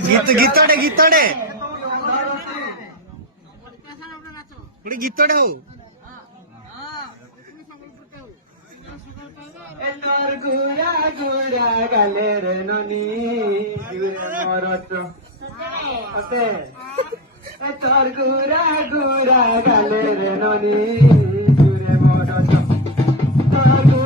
ଗୀତଟେ ଗୀତଟେ ଗୋଟେ ଗୀତଟେ ହଉ তোর ঘুরা ঘুরা গালের ননি মরত তোর ঘুরা ঘুরা গালের ননি মরত তোর